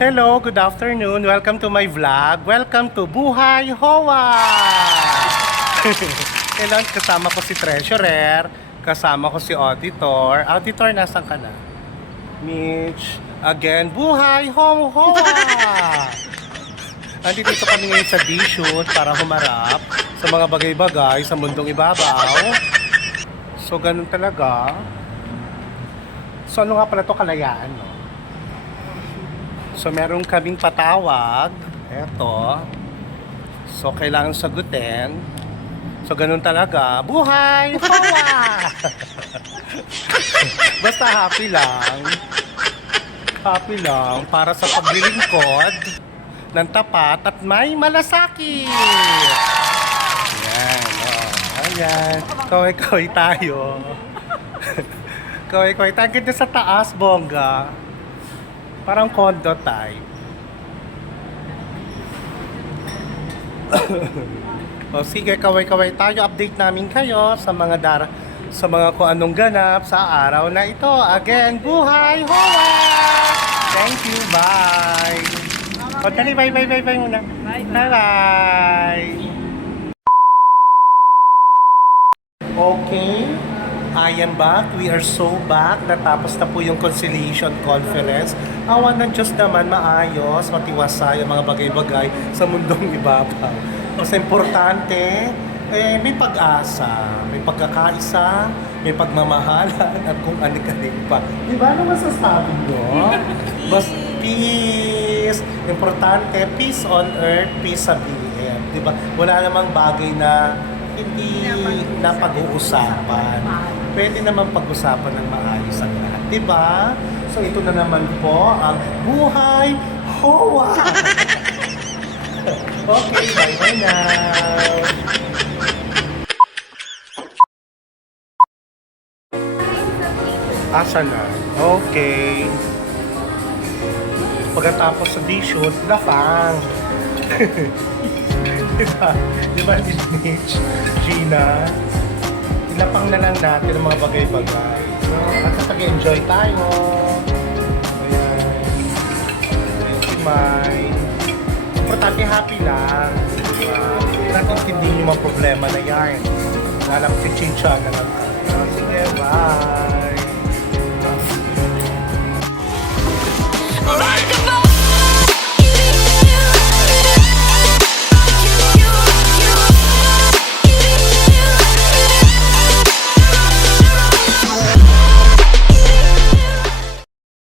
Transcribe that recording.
Hello, good afternoon. Welcome to my vlog. Welcome to Buhay Hoa! Kailan kasama ko si Treasurer, kasama ko si Auditor. Auditor, nasan ka na? Mitch, again, Buhay Hoa! Andito kami ngayon sa D-shoot para humarap sa mga bagay-bagay sa mundong ibabaw. So, ganun talaga. So, ano nga pala ito, kalayaan, no? So, meron kaming patawag. Eto. So, kailangan sagutin. So, ganun talaga. Buhay! Hawa! Basta happy lang. Happy lang para sa paglilingkod ng tapat at may malasakit. Ayan. Oh. Ayan. Kaway-kaway tayo. Kaway-kaway tayo. Ganda sa taas, bongga. Parang condo type. O sige, kaway-kaway tayo. Update namin kayo sa mga kung anong ganap sa araw na ito. Again, Buhay Hoa! Thank you, bye! O tali, bye muna. Bye-bye! Okay. I am back. We are so back. Natapos na po yung conciliation conference. Awa ng Diyos naman, maayos, matiwasay ang mga bagay-bagay sa mundong ibabaw. Mas importante, may pag-asa, may pagkakaisa, may pagmamahalan, at kung anik-anik pa. Di ba? Ano masasabi nyo? Mas peace. Importante, peace on earth, peace sa BM. Di ba? Wala namang bagay na hindi na pag-uusapan. Pwede naman pag-usapan ng maayos ang lahat. Diba? So, ito na naman po ang Buhay Hoa! Okay, bye-bye now! Asa na? Okay. Pagkatapos sa D-shoot, lafang. Diba, Mitch, Gina? Ilapang na lang natin ang mga bagay-bagay. No? At nag-enjoy tayo. Ayan. Si Mai. Importante, happy lang. Diba? Natintindihin yung mga problema na yan. Lalapit si Chincha na lang. Sige, bye!